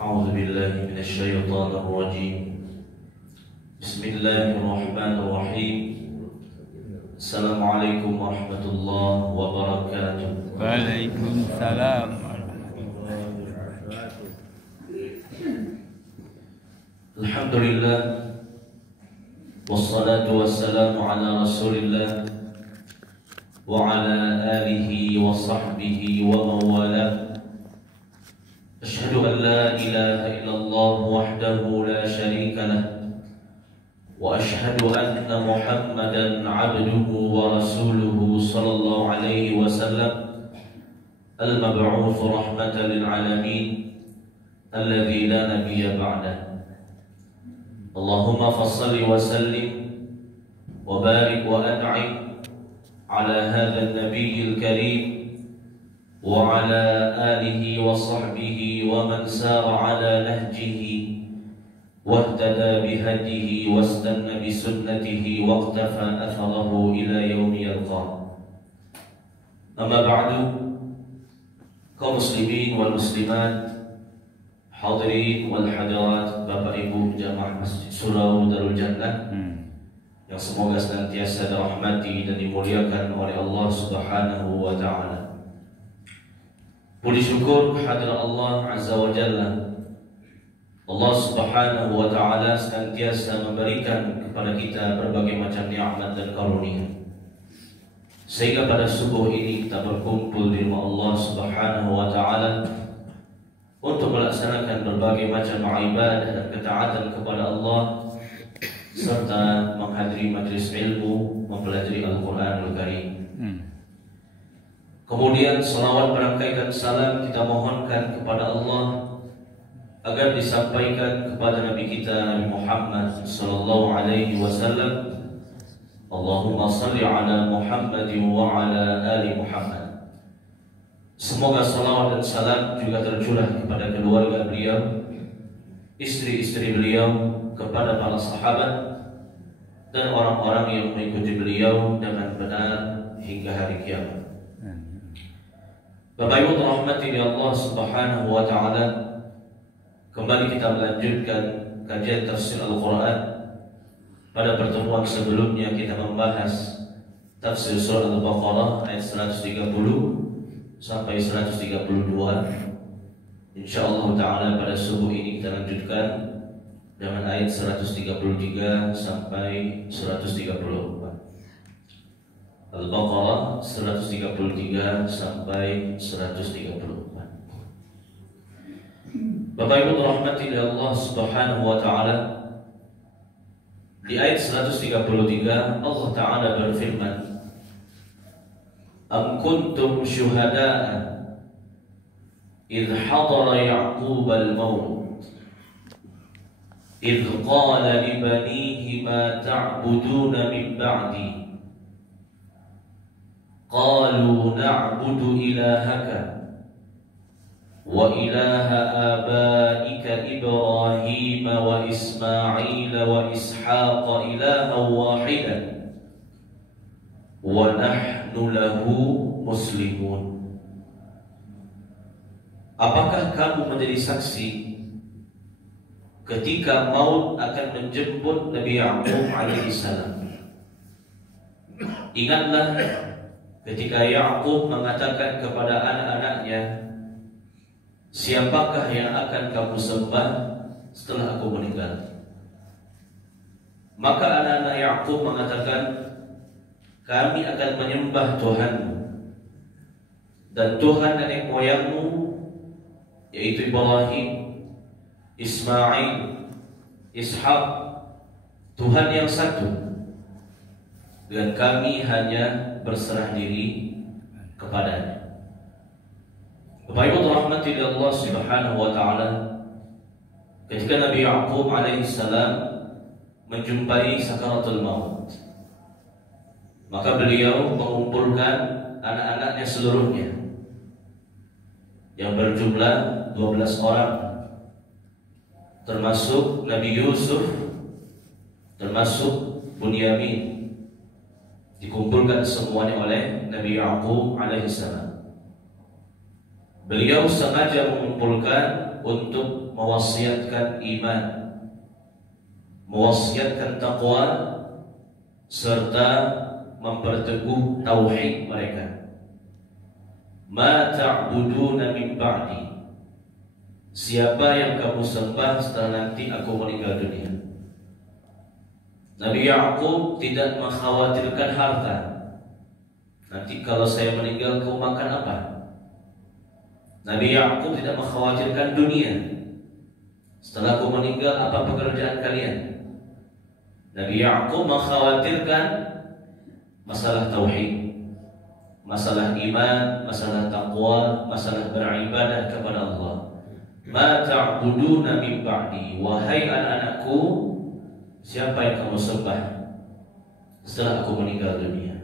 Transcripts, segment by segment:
أعوذ بالله من الشيطان الرجيم. بسم الله الرحمن الرحيم. السلام عليكم ورحمة الله وبركاته. وعليكم السلام. الحمد لله والصلاة والسلام على رسول الله وعلى آله وصحبه ومن والاه. أشهد أن لا إله إلا الله وحده لا شريك له، وأشهد أن محمدا عبده ورسوله صلى الله عليه وسلم، المبعوث رحمة للعالمين الذي لا نبي بعده. اللهم فصل وسلم وبارك وأنعم على هذا النبي الكريم وعلى آله وصحبه ومن سار على نهجه واهتدى بهديه واستنى بسنته واقتفى أثره إلى يوم يلقاه. أما بعد، kaum muslimin wal muslimat, hadirin wal hadirat, Bapak Ibu jamaah Masjid Surau Darul Jannah yang semoga senantiasa dirahmati dan dimuliakan oleh Allah Subhanahu wa taala. Puji syukur kehadirat Allah Azza wa Jalla. Allah Subhanahu wa taala senantiasa memberikan kepada kita berbagai macam nikmat dan karunia, sehingga pada subuh ini kita berkumpul di rumah Allah Subhanahu wa taala untuk melaksanakan berbagai macam ibadah dan ketaatan kepada Allah, serta menghadiri majlis ilmu, mempelajari Al-Quranul Karim. Kemudian salawat berangkaikan salam kita mohonkan kepada Allah agar disampaikan kepada Nabi kita Nabi Muhammad sallallahu alaihi wasallam. Allahumma salli ala Muhammadin wa ala ali Muhammad. Semoga salawat dan salam juga tercurah kepada keluarga beliau, istri-istri beliau, kepada para sahabat dan orang-orang yang mengikuti beliau dengan benar hingga hari kiamat. Bapak Ibu rahmati Allah Subhanahu wa taala, kembali kita melanjutkan kajian tafsir Al-Quran. Pada pertemuan sebelumnya kita membahas tafsir surah Al-Baqarah ayat 130 sampai 132. Insyaallah taala pada subuh ini kita lanjutkan dengan ayat 133 sampai 134. Al-Baqarah 133 sampai 134. Bapak Ibu rahmati Allah Subhanahu wa taala, di ayat 133 Allah taala berfirman, Am kuntum syuhada'a idh hadara Ya'qub al-maut idh qala li banihi ma ta'buduna min ba'di qalu na'budu ilahaka wa ilaha abaika Ibrahim wa Ismail wa Ishaq ilahan wahidan wa nahnu lahu muslimun. Apakah kamu menjadi saksi ketika maut akan menjemput Nabi Ya'qub alaihissalam? Ingatlah ketika Ya'qub mengatakan kepada anak-anaknya, siapakah yang akan kamu sembah setelah aku meninggal? Maka anak-anak Ya'qub mengatakan, kami akan menyembah Tuhanmu dan Tuhan nenek moyangmu, yaitu Ibrahim, Ismail, Ishak, Tuhan yang satu, dan kami hanya berserah diri kepadanya. Bapak Ibu rahmati Allah Subhanahu wa taala, ketika Nabi Ya'qub alaihissalam menjumpai sakaratul maut, maka beliau mengumpulkan anak-anaknya seluruhnya yang berjumlah 12 orang, termasuk Nabi Yusuf, termasuk Bunyamin. Dikumpulkan semuanya oleh Nabi Ya'qub alaihissalam. Beliau sengaja mengumpulkan untuk mewasiatkan iman, mewasiatkan taqwa, serta memperteguh tauhid mereka. Ma ta'buduna min ba'di, siapa yang kamu sembah setelah nanti aku meninggal dunia. Nabi Ya'qub tidak mengkhawatirkan harta. Nanti kalau saya meninggal kau makan apa? Nabi Ya'qub tidak mengkhawatirkan dunia. Setelah aku meninggal apa pekerjaan kalian? Nabi Ya'qub mengkhawatirkan masalah tauhid, masalah iman, masalah taqwa, masalah beribadah kepada Allah. Ma ta'buduna min ba'di, wahai anak-anakku, siapa yang kamu sembah setelah aku meninggal dunia?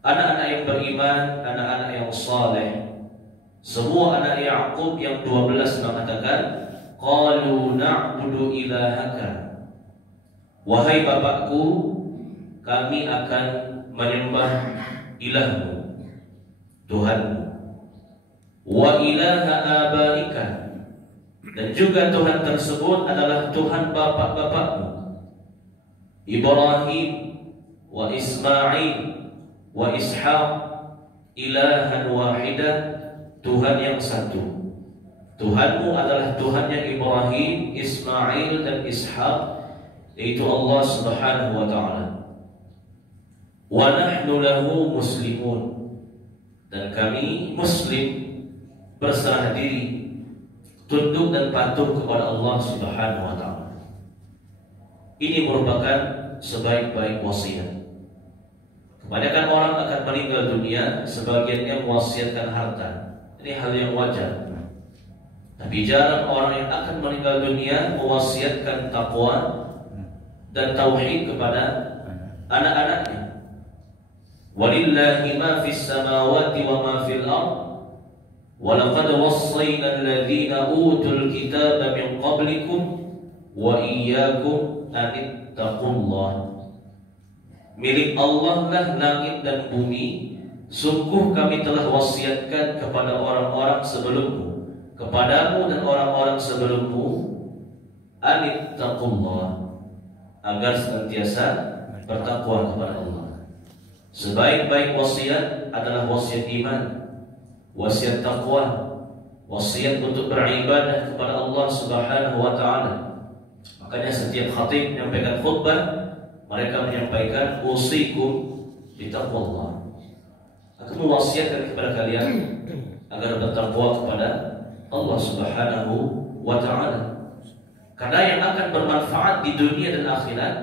Anak-anak yang beriman, anak-anak yang saleh, semua anak Ya'qub yang 12 mengatakan, qalu na'budu ilahaka, wahai bapakku, kami akan menyembah ilahmu, Tuhanmu, wa ilaha abaika, dan juga Tuhan tersebut adalah Tuhan bapak-bapakmu, Ibrahim wa Ismail wa Ishaq, ilahan wahidah, Tuhan yang satu. Tuhanmu adalah Tuhannya Ibrahim, Ismail dan Ishaq, yaitu Allah Subhanahu wa ta'ala. Wa nahnu lahu muslimun, dan kami muslim, berserah diri, tunduk dan patuh kepada Allah Subhanahu wa ta'ala. Ini merupakan sebaik-baik wasiat. Kebanyakan orang akan meninggal dunia, sebagiannya mewasiatkan harta. Ini hal yang wajar. Tapi jarang orang yang akan meninggal dunia mewasiatkan taqwa dan tauhid kepada anak-anaknya. Walillahi ma fis samawati wa ma fil ardh, wa laqad wassayna alladhina utul kitaba min qablikum wa iyyakum an ittaqullah. Milik Allah lah langit dan bumi, sungguh kami telah wasiatkan kepada orang-orang sebelummu, kepadamu dan orang-orang sebelummu, an ittaqullah, agar senantiasa bertakwa kepada Allah. Sebaik-baik wasiat adalah wasiat iman, wasiat taqwa, wasiat untuk beribadah kepada Allah Subhanahu wa ta'ala. Makanya setiap khatib menyampaikan khutbah, mereka menyampaikan usikum bitaqwallah. Aku mewasiatkan kepada kalian agar bertakwa kepada Allah Subhanahu wa ta'ala. Karena yang akan bermanfaat di dunia dan akhirat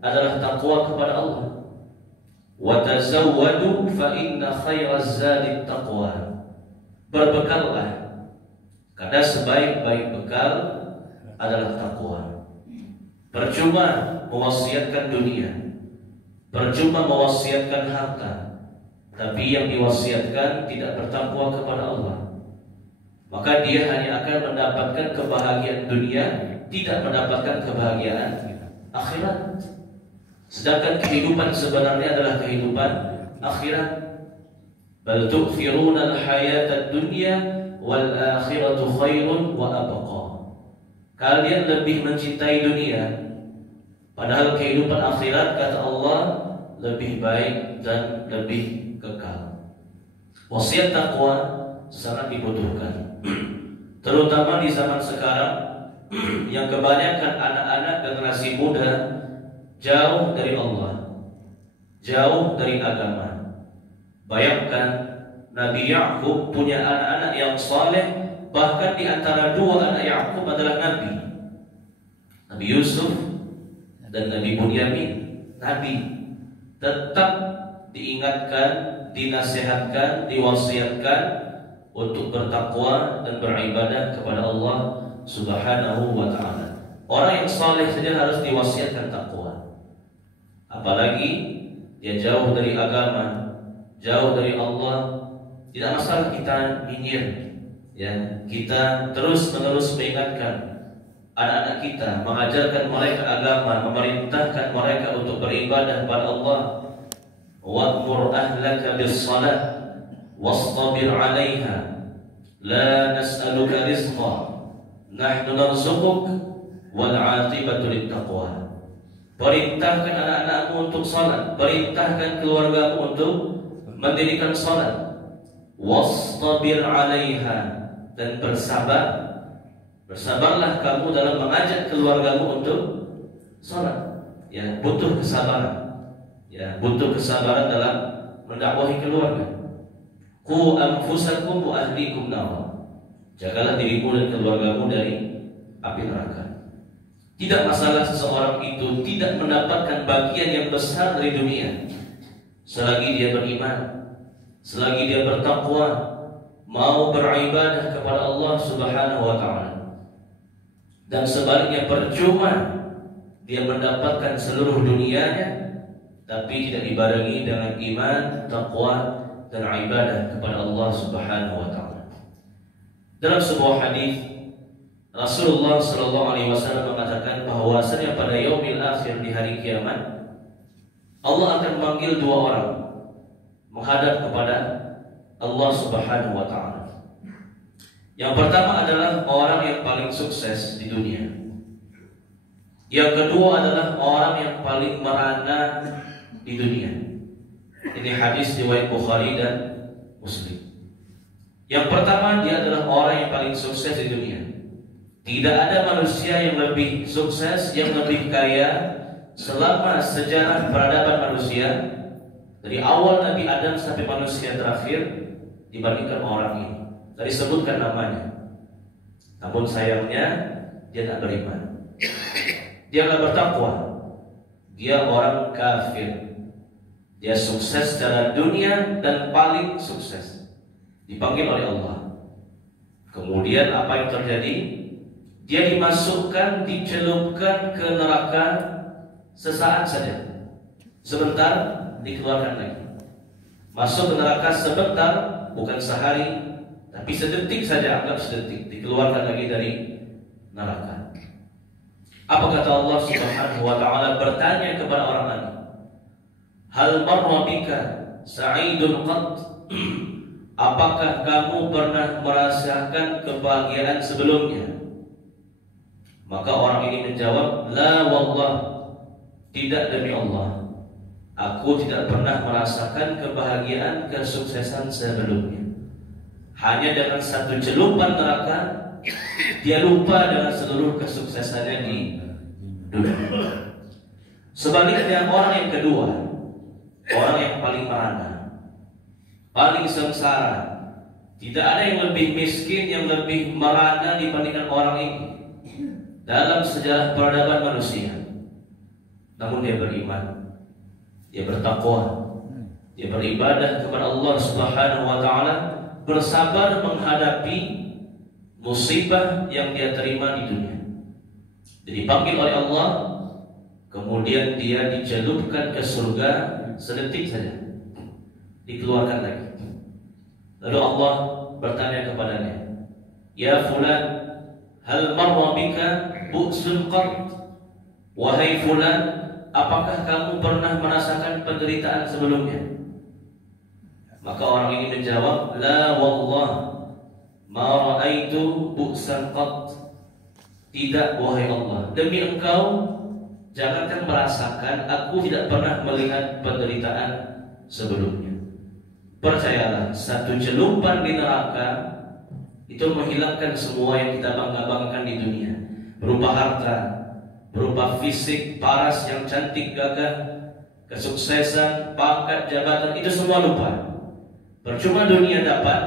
adalah takwa kepada Allah. Wa tazawwadu fa inna khairaz zadi taqwa. Berbekallah, karena sebaik-baik bekal adalah takwa. Percuma mewasiatkan dunia, percuma mewasiatkan harta, tapi yang diwasiatkan tidak bertakwa kepada Allah, maka dia hanya akan mendapatkan kebahagiaan dunia, tidak mendapatkan kebahagiaan akhirat. Sedangkan kehidupan sebenarnya adalah kehidupan akhirat. Bal tu'thiruna al-hayata ad-dunya wal akhiratu khairun wa abqa. Kalian lebih mencintai dunia, padahal kehidupan akhirat kata Allah lebih baik dan lebih kekal. Wasiat takwa sangat dibutuhkan, terutama di zaman sekarang yang kebanyakan anak-anak generasi muda jauh dari Allah, jauh dari agama. Bayangkan Nabi Ya'qub punya anak-anak yang saleh, bahkan di antara dua anak Ya'qub adalah Nabi, Nabi Yusuf dan Nabi Bunyamin. Nabi tetap diingatkan, dinasihatkan, diwasiatkan untuk bertakwa dan beribadah kepada Allah Subhanahu wa ta'ala. Orang yang saleh saja harus diwasiatkan takwa, apalagi dia jauh dari agama, jauh dari Allah. Tidak masalah kita nyinyir, ya, kita terus-menerus mengingatkan anak-anak kita, mengajarkan mereka agama, memerintahkan mereka untuk beribadah kepada Allah. Wa'mur ahlaka bis-shalah wastabir 'alaiha La nas'aluka rizqa, nahnu narzuquk, wal 'aqibatu littaqwa. Perintahkan anak-anakmu untuk salat, perintahkan keluargamu untuk mendirikan salat. Wastabir 'alaiha, dan bersabarlah kamu dalam mengajak keluargamu untuk salat. Ya, butuh kesabaran. Ya, butuh kesabaran dalam mendakwahi keluarga. Qu anfusakum wa ahlikum nar. Jagalah dirimu dan keluargamu dari api neraka. Tidak masalah seseorang itu tidak mendapatkan bagian yang besar dari dunia, selagi dia beriman, selagi dia bertakwa, mau beribadah kepada Allah Subhanahu wa taala. Dan sebaliknya percuma dia mendapatkan seluruh dunianya tapi tidak dibarengi dengan iman, takwa, dan ibadah kepada Allah Subhanahu wa taala. Dalam sebuah hadis Rasulullah sallallahu alaihi wasallam mengatakan bahwasanya pada yaumil akhir, di hari kiamat, Allah akan memanggil dua orang menghadap kepada Allah Subhanahu wa taala. Yang pertama adalah orang yang paling sukses di dunia. Yang kedua adalah orang yang paling merana di dunia. Ini hadis riwayat Bukhari dan Muslim. Yang pertama, dia adalah orang yang paling sukses di dunia. Tidak ada manusia yang lebih sukses, yang lebih kaya selama sejarah peradaban manusia, dari awal Nabi Adam sampai manusia terakhir, dibandingkan orang ini. Tadi sebutkan namanya, namun sayangnya dia tak beriman, dia tak bertakwa, dia orang kafir. Dia sukses secara dunia dan paling sukses, dipanggil oleh Allah. Kemudian apa yang terjadi? Dia dimasukkan, dicelupkan ke neraka sesaat saja. Sebentar dikeluarkan lagi. Masuk ke neraka sebentar, bukan sehari, tapi sedetik saja, anggap sedetik, dikeluarkan lagi dari neraka. Apa kata Allah Subhanahu wa taala bertanya kepada orang tadi? Hal marra bika sa'idun qat? Apakah kamu pernah merasakan kebahagiaan sebelumnya? Maka orang ini menjawab, la wallah, tidak demi Allah, aku tidak pernah merasakan kebahagiaan, kesuksesan sebelumnya. Hanya dengan satu celupan neraka, dia lupa dengan seluruh kesuksesannya di dunia. Sebaliknya orang yang kedua, orang yang paling merana, paling sengsara, tidak ada yang lebih miskin, yang lebih merana dibandingkan orang ini dalam sejarah peradaban manusia. Namun dia beriman, dia bertakwa, dia beribadah kepada Allah Subhanahu wa taala, bersabar menghadapi musibah yang dia terima di dunia. Jadi dipanggil oleh Allah, kemudian dia dicelupkan ke surga sedetik saja, dikeluarkan lagi. Lalu Allah bertanya kepadanya, ya fulan, hal marra bika bu'sun qat? Wahai fulan, apakah kamu pernah merasakan penderitaan sebelumnya? Maka orang ini menjawab, la wallah, ma ra'aitu bu'san qat. Tidak wahai Allah, demi engkau jangankan merasakan, aku tidak pernah melihat penderitaan sebelumnya. Percayalah, satu celupan di neraka itu menghilangkan semua yang kita bangga-banggakan di dunia, berupa harta, berupa fisik paras yang cantik gagah, kesuksesan, pangkat, jabatan, itu semua lupa. Percuma dunia dapat,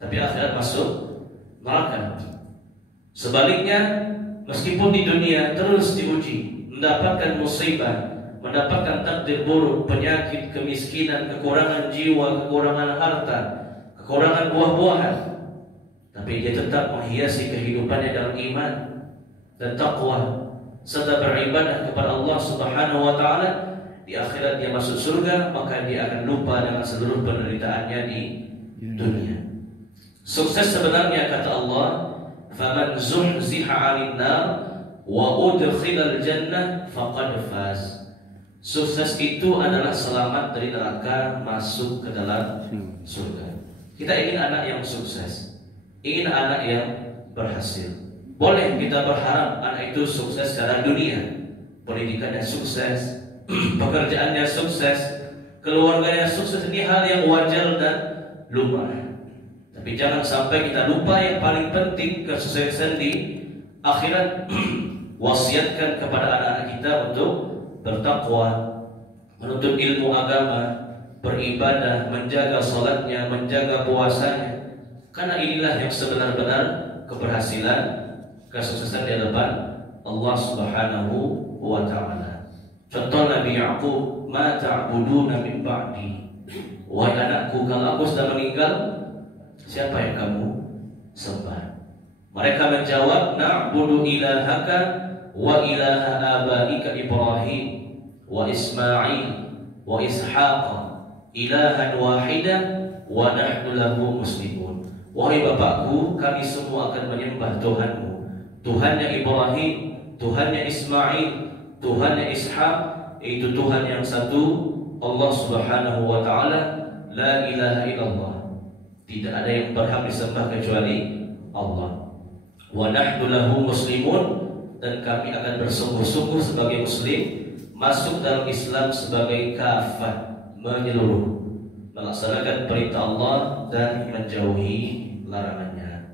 tapi akhirat masuk neraka. Sebaliknya, meskipun di dunia terus diuji, mendapatkan musibah, mendapatkan takdir buruk, penyakit, kemiskinan, kekurangan jiwa, kekurangan harta, kekurangan buah-buahan, tapi dia tetap menghiasi kehidupannya dalam iman dan takwa serta beribadah kepada Allah Subhanahu wa taala. Di akhirat dia masuk surga, maka dia akan lupa dengan seluruh penderitaannya di dunia. Sukses sebenarnya, kata Allah, faman zuhziha 'anil nar wa udkhilal jannah faqad faz. Sukses itu adalah selamat dari neraka, masuk ke dalam surga. Kita ingin anak yang sukses, ingin anak yang berhasil. Boleh kita berharap anak itu sukses secara dunia, pendidikannya sukses, pekerjaannya sukses, keluarganya sukses. Ini hal yang wajar dan lumrah. Tapi jangan sampai kita lupa yang paling penting, kesuksesan di akhirat. Wasiatkan kepada anak-anak kita untuk bertakwa, menuntut ilmu agama, beribadah, menjaga salatnya, menjaga puasanya. Karena inilah yang sebenar-benar keberhasilan, kesuksesan di hadapan Allah Subhanahu wa taala. Contoh Nabi Yaqub, "Ma ta'buduna min ba'di?" Wahai anakku, kalau aku sudah meninggal, siapa yang kamu sembah? Mereka menjawab, "Na'budu ilahaka wa ilaha abaika Ibrahim wa Ismail wa Ishaq ilahan wahidan wa nahnu lahu muslimun." Wahai bapakku, kami semua akan menyembah Tuhanmu, Tuhannya Ibrahim, Tuhannya Ismail, Tuhannya Ishaq, itu Tuhan yang satu, Allah Subhanahu wa taala, la ilaha illallah. Tidak ada yang berhak disembah kecuali Allah. Wa nahnu lahu muslimun, dan kami akan bersungguh-sungguh sebagai muslim, masuk dalam Islam sebagai kafah, menyeluruh, melaksanakan perintah Allah dan menjauhi larangannya.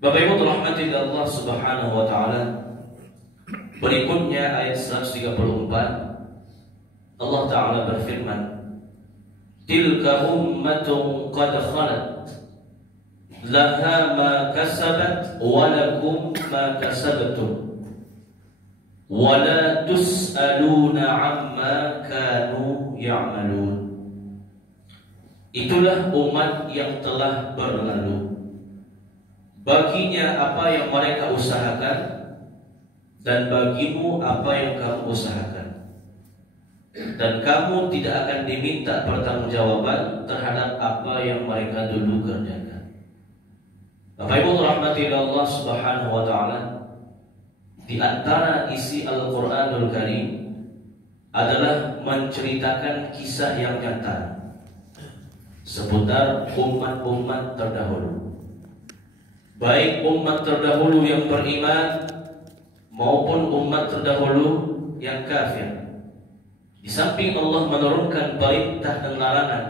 Bapak Ibu rahmati Allah Subhanahu wa taala, berikutnya ayat 134 Allah taala berfirman, "Tilka ummatun qad khalat laha ma kasabat wa lakum ma kasabtum wa la tus'aluna amma kanu ya'malun." Itulah umat yang telah berlalu, baginya apa yang mereka usahakan, dan bagimu apa yang kamu usahakan, dan kamu tidak akan diminta pertanggungjawaban terhadap apa yang mereka dulu kerjakan. Bapak Ibu rahmati Allah Subhanahu wa taala, di antara isi Al-Qur'anul Karim adalah menceritakan kisah yang nyata seputar umat-umat terdahulu, baik umat terdahulu yang beriman maupun umat terdahulu yang kafir. Di samping Allah menurunkan perintah dan larangan,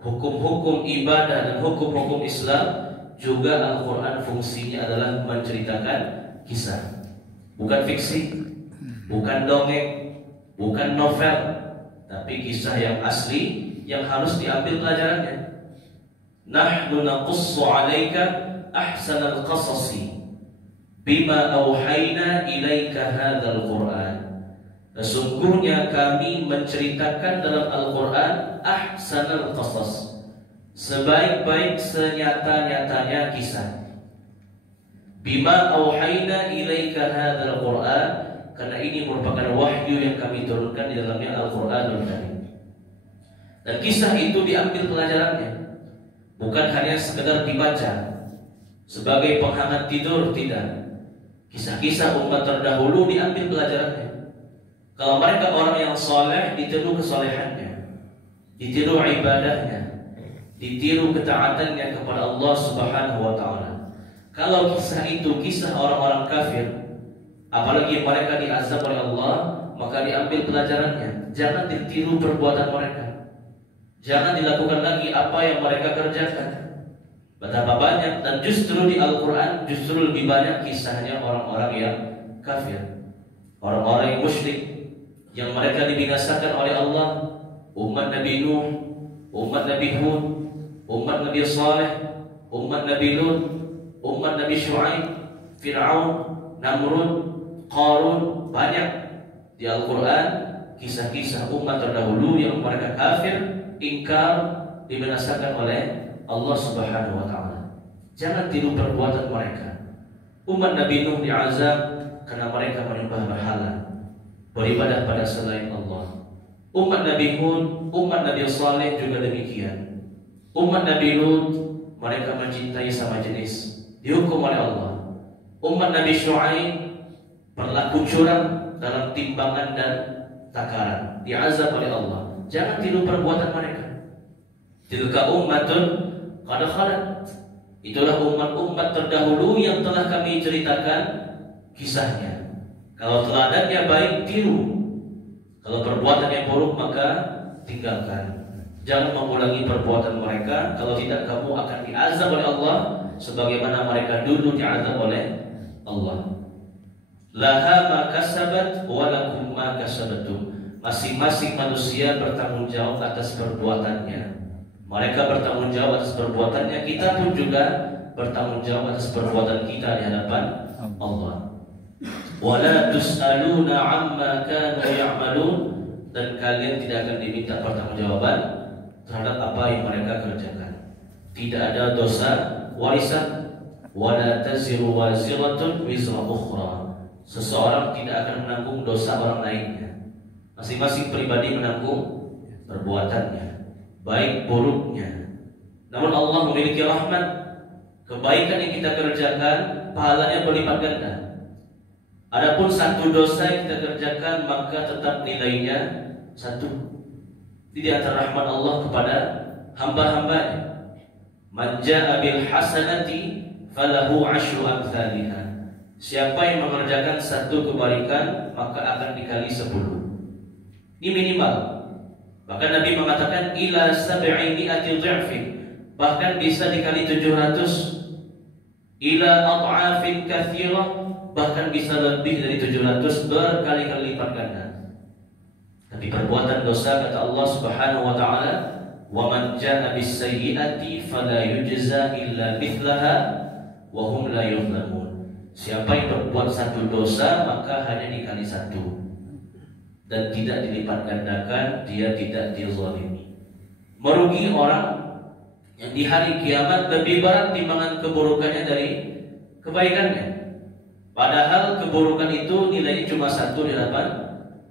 hukum-hukum ibadah dan hukum-hukum Islam, juga Al-Quran fungsinya adalah menceritakan kisah, bukan fiksi, bukan dongeng, bukan novel, tapi kisah yang asli yang harus diambil pelajarannya. Nahnu naqussu 'alaika ahsanal qasasi bima auhayna ilaika hadzal Qur'an. Sesungguhnya kami menceritakan dalam Al-Quran ahsanal qasas, sebaik-baik senyata-nyatanya kisah. Bima auhayna ilaika hadzal Qur'an, karena ini merupakan wahyu yang kami turunkan di dalamnya Al-Qur'anul Karim. Dan kisah itu diambil pelajarannya, bukan hanya sekedar dibaca sebagai penghangat tidur, tidak. Kisah-kisah umat terdahulu diambil pelajarannya. Kalau mereka orang yang soleh, ditiru kesolehannya, ditiru ibadahnya, ditiru ketaatannya kepada Allah Subhanahu wa taala. Kalau kisah itu kisah orang-orang kafir, apalagi mereka diazab oleh Allah, maka diambil pelajarannya. Jangan ditiru perbuatan mereka, jangan dilakukan lagi apa yang mereka kerjakan. Betapa banyak, dan justru di Al-Quran justru lebih banyak kisahnya orang-orang yang kafir, orang-orang yang musyrik, yang mereka dibinasakan oleh Allah. Umat Nabi Nuh, umat Nabi Hud, umat Nabi Saleh, umat Nabi Lut, umat Nabi Syuaib, Fir'aun, Namrud, Qarun. Banyak di Al-Quran kisah-kisah umat terdahulu yang mereka kafir, ingkar, dibinasakan oleh Allah Subhanahu wa taala. Jangan tiru perbuatan mereka. Umat Nabi Nuh diazab karena mereka menyembah berhala, beribadah pada selain Allah. Umat Nabi Hud, umat Nabi Saleh juga demikian. Umat Nabi Lut, mereka mencintai sama jenis, dihukum oleh Allah. Umat Nabi Syuaib berlaku curang dalam timbangan dan takaran, diazab oleh Allah. Jangan tiru perbuatan mereka. Tilka ummatun qad khalat, Itulah umat-umat terdahulu yang telah kami ceritakan kisahnya. Kalau teladannya baik, tiru. Kalau perbuatannya buruk, maka tinggalkan. Jangan mengulangi perbuatan mereka. Kalau tidak, kamu akan diazab oleh Allah sebagaimana mereka dulu diazab oleh Allah. Laha ma kasabat wa lakum ma kasabatum. Masing-masing manusia bertanggung jawab atas perbuatannya. Mereka bertanggung jawab atas perbuatannya, kita pun juga bertanggung jawab atas perbuatan kita di hadapan Allah. Wala tus'aluna amma kanu ya'malun, dan kalian tidak akan diminta pertanggungjawaban terhadap apa yang mereka kerjakan. Tidak ada dosa warisan. Wala taziru waziratun wizra ukhra. Seseorang tidak akan menanggung dosa orang lainnya. Masing-masing pribadi menanggung perbuatannya, baik buruknya. Namun Allah memiliki rahmat. Kebaikan yang kita kerjakan, pahalanya berlipat ganda. Adapun satu dosa yang kita kerjakan, maka tetap nilainya satu. Di antara rahmat Allah kepada hamba-hambanya. Man jaa bil hasanati falahu asyru amsalihha. Siapa yang mengerjakan satu kebaikan, maka akan dikali 10. Ini minimal. Bahkan Nabi mengatakan ila sab'i mi'ati dha'fin, bahkan bisa dikali 700. Ila ad'afin katsirah, bahkan bisa lebih dari 700, berkali-kali lipat ganda. Tapi perbuatan dosa, kata Allah Subhanahu wa taala, wa man jaa bis sayyi'ati fala yujza illa mithlaha wa hum la yuzlamun. Siapa yang berbuat satu dosa, maka hanya dikali 1 dan tidak dilipat gandakan, dia tidak dizalimi. Merugi orang yang di hari kiamat lebih berat timbangan keburukannya dari kebaikannya. Padahal keburukan itu nilainya cuma 1 di hadapan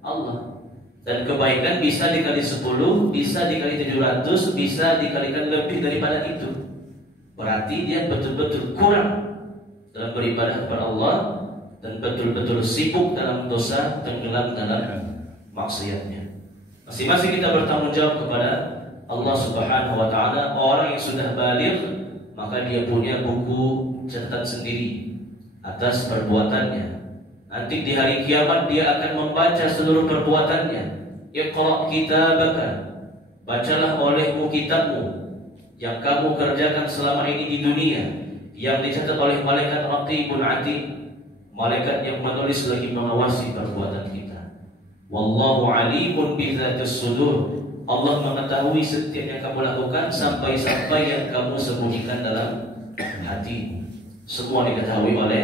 Allah. Dan kebaikan bisa dikali 10, bisa dikali 700, bisa dikalikan lebih daripada itu. Berarti dia betul-betul kurang dalam beribadah kepada Allah dan betul-betul sibuk dalam dosa, tenggelam dalam maksiatnya. Masing-masing kita bertanggung jawab kepada Allah Subhanahu wa taala. Orang yang sudah baligh, maka dia punya buku catatan sendiri atas perbuatannya. Nanti di hari kiamat dia akan membaca seluruh perbuatannya. Iqra kitabaka, bacalah olehmu kitabmu yang kamu kerjakan selama ini di dunia, yang dicatat oleh malaikat raqibun atid, malaikat yang menulis lagi mengawasi perbuatan kita. Wallahu alimun bizatis sudur. Allah mengetahui setiap yang kamu lakukan, sampai-sampai yang kamu sembunyikan dalam hati. Semua diketahui oleh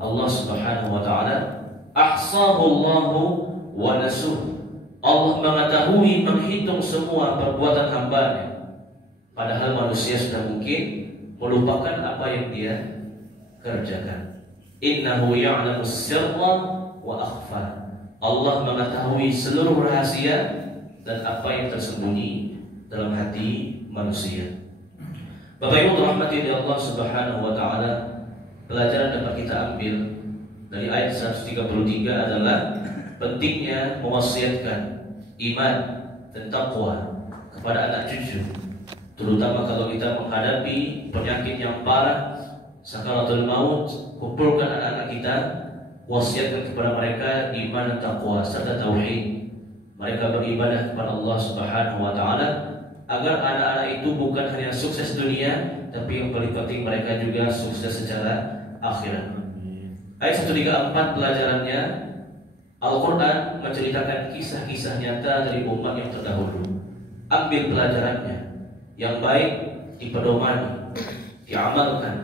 Allah Subhanahu wa taala. Ahsahu Allahu wa nasuh. Allah mengetahui, menghitung semua perbuatan hambanya. Padahal manusia sudah mungkin melupakan apa yang dia kerjakan. Innahu ya'lamu sirra wa akhfa. Allah mengetahui seluruh rahasia dan apa yang tersembunyi dalam hati manusia. Bapak Ibu rahmati dari Allah Subhanahu wa taala, pelajaran dapat kita ambil dari ayat 133 adalah pentingnya mewasiatkan iman dan taqwa kepada anak cucu, terutama kalau kita menghadapi penyakit yang parah, sakaratul maut. Kumpulkan anak-anak kita, wasiatkan kepada mereka iman dan taqwa serta tauhid. Mereka beribadah kepada Allah Subhanahu wa taala agar anak-anak itu bukan hanya sukses dunia, tapi yang paling penting mereka juga sukses secara akhirat. Ayat 134 pelajarannya, Al-Quran menceritakan kisah-kisah nyata dari umat yang terdahulu. Ambil pelajarannya, yang baik dipedomani, diamalkan.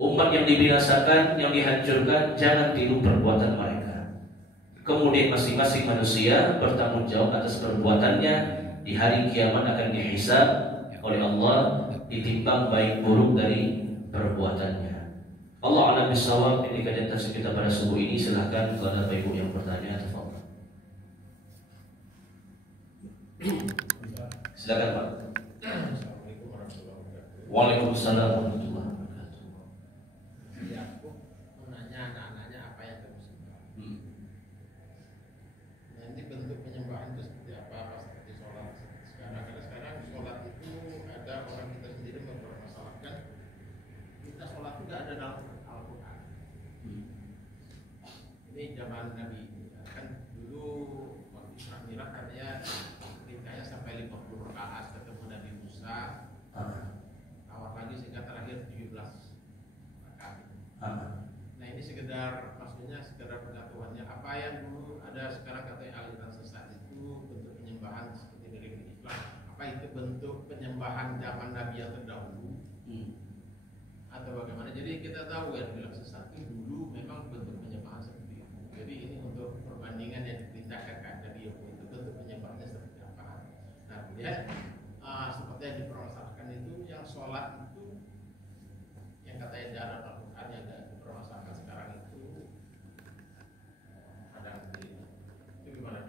Umat yang dibinasakan, yang dihancurkan, jangan tiru perbuatan mereka. Kemudian masing-masing manusia bertanggung jawab atas perbuatannya. Di hari kiamat akan dihisab oleh Allah, ditimbang baik buruk dari perbuatannya. Allah a'lam bishawab. Ini kajian tafsir kita pada subuh ini. Silahkan kalau ada Ibu yang bertanya, tafadhol. Silakan Pak. Assalamualaikum warahmatullahi wabarakatuh. Waalaikumsalam warahmatullahi wabarakatuh. Jadi aku mau nanya anak-anaknya apa yang terus nanti bentuk penyembahan itu seperti apa pas seperti sholat sekarang. Karena sekarang sholat itu ada orang kita sendiri mempermasalahkan zaman Nabi. Kan dulu waktu Isra Mi'raj katanya ceritanya sampai 50 rakaat ketemu Nabi Musa. Awal lagi sehingga terakhir 17 rakaat. Nah ini sekedar maksudnya sekedar pengetahuannya apa yang dulu ada sekarang katanya aliran sesat itu bentuk penyembahan seperti dari Islam. Apa itu bentuk penyembahan zaman Nabi yang terdahulu? Atau bagaimana? Jadi kita tahu ya aliran sesat itu dulu memang bentuk penyembahan seperti itu. Jadi ini untuk perbandingan yang diperintahkan kan Nabi itu bentuk penyembahannya seperti apa? Nah kemudian seperti yang dipermasalahkan itu yang sholat itu yang katanya dalam Al-Quran yang dipermasalahkan sekarang itu ada itu gimana?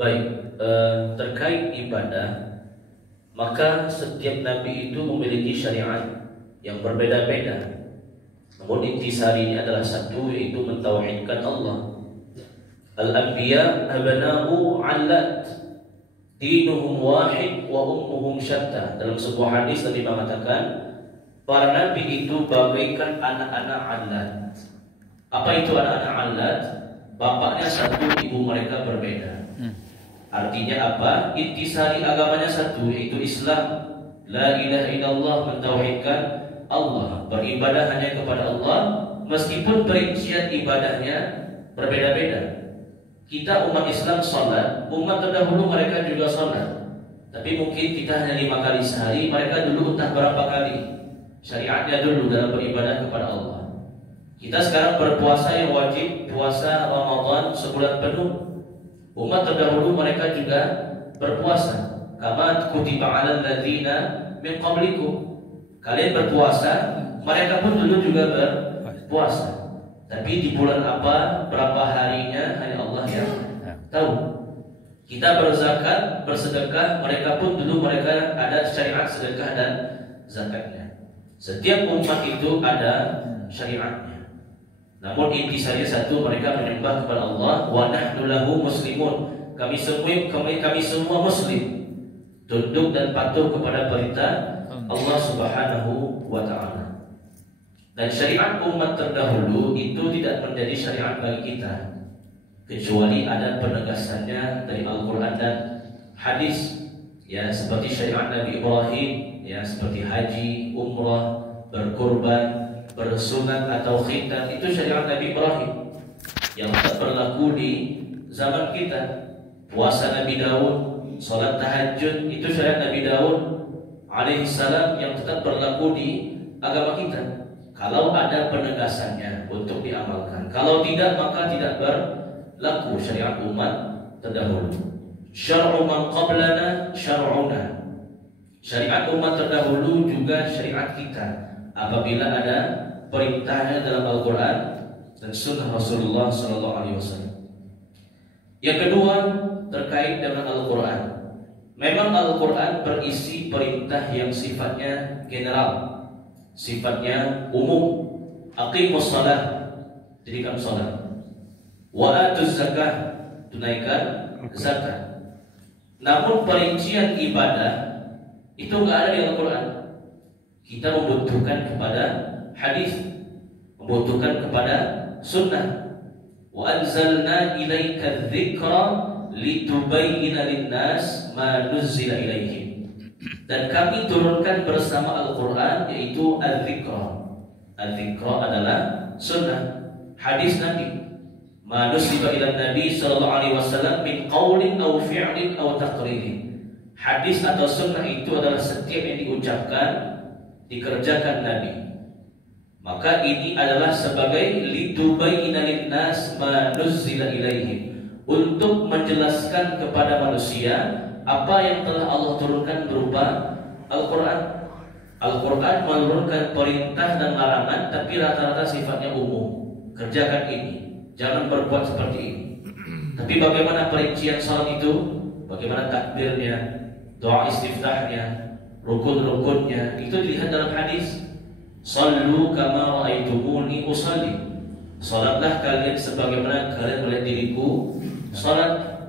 Baik, terkait ibadah, maka setiap nabi itu memiliki syariat yang berbeda-beda. Namun intisari ini adalah satu, yaitu mentauhidkan Allah. Al-anbiya abna'u 'allat, dinuhum wahid wa ummuhum syatta. Dalam sebuah hadis Nabi mengatakan, para nabi itu bagaikan anak-anak 'allat. Apa itu anak-anak 'allat? Bapaknya satu, ibu mereka berbeda. Artinya apa? Intisari agamanya satu, yaitu Islam. La ilaha illallah, mentauhidkan Allah, beribadah hanya kepada Allah, meskipun perincian ibadahnya berbeda-beda. Kita umat Islam sholat, umat terdahulu mereka juga sholat, tapi mungkin kita hanya 5 kali sehari, mereka dulu entah berapa kali. Syariatnya dulu dalam beribadah kepada Allah. Kita sekarang berpuasa yang wajib, puasa Ramadan sebulan penuh. Umat terdahulu mereka juga berpuasa. Kama kutiba 'alal ladzina min qablikum. Kalian berpuasa, mereka pun dulu juga berpuasa. Tapi di bulan apa, berapa harinya hanya Allah yang tahu. Kita berzakat, bersedekah, mereka pun dulu mereka ada syariat sedekah dan zakatnya. Setiap umat itu ada syariatnya. Namun intisarinya satu, mereka menyembah kepada Allah. Wa nahnu lahu muslimun. Kami semua muslim, tunduk dan patuh kepada perintah Allah Subhanahu wa ta'ala. Dan syariat umat terdahulu itu tidak menjadi syariat bagi kita, kecuali ada penegasannya dari Al-Quran dan hadis. Ya, seperti syariat Nabi Ibrahim, ya, seperti haji, umrah, berkurban, bersunat atau khitan, itu syariat Nabi Ibrahim yang tak berlaku di zaman kita. Puasa Nabi Daud, salat tahajud, itu syariat Nabi Daud alaihissalam yang tetap berlaku di agama kita. Kalau ada penegasannya untuk diamalkan, kalau tidak maka tidak berlaku syariat umat terdahulu. Syar'u man qablana syar'una. Syariat umat terdahulu juga syariat kita apabila ada perintahnya dalam Al-Quran dan Sunnah Rasulullah SAW. Yang kedua, terkait dengan Al-Quran. Memang Al-Quran berisi perintah yang sifatnya general, sifatnya umum. Aqimus shalah, dirikan salat. Wa atuz zakah, tunaikan zakat. Namun perincian ibadah itu enggak ada di Al-Quran. Kita membutuhkan kepada hadis, membutuhkan kepada sunnah. Wa anzalna ilaika dzikra litubayyina lin-nas ma nuzzila ilaihim. Dan kami turunkan bersama Al-Quran, yaitu al-dzikra. Al-dzikra adalah sunnah, hadis Nabi. Ma nusiba ila Nabi sallallahu alaihi wasallam min qaulin aw fi'lin aw taqririn. Hadis atau sunnah itu adalah setiap yang diucapkan, dikerjakan Nabi. Maka ini adalah sebagai litubayyina lin-nas ma nuzzila ilaihim, untuk menjelaskan kepada manusia apa yang telah Allah turunkan berupa Al-Quran. Al-Quran menurunkan perintah dan larangan, tapi rata-rata sifatnya umum. Kerjakan ini, jangan berbuat seperti ini. Tapi bagaimana perincian salat itu? Bagaimana takbirnya, doa istiftahnya, rukun-rukunnya, itu dilihat dalam hadis. Sallu kama ra'aitumuni usalli. Salatlah kalian sebagaimana kalian melihat diriku salat.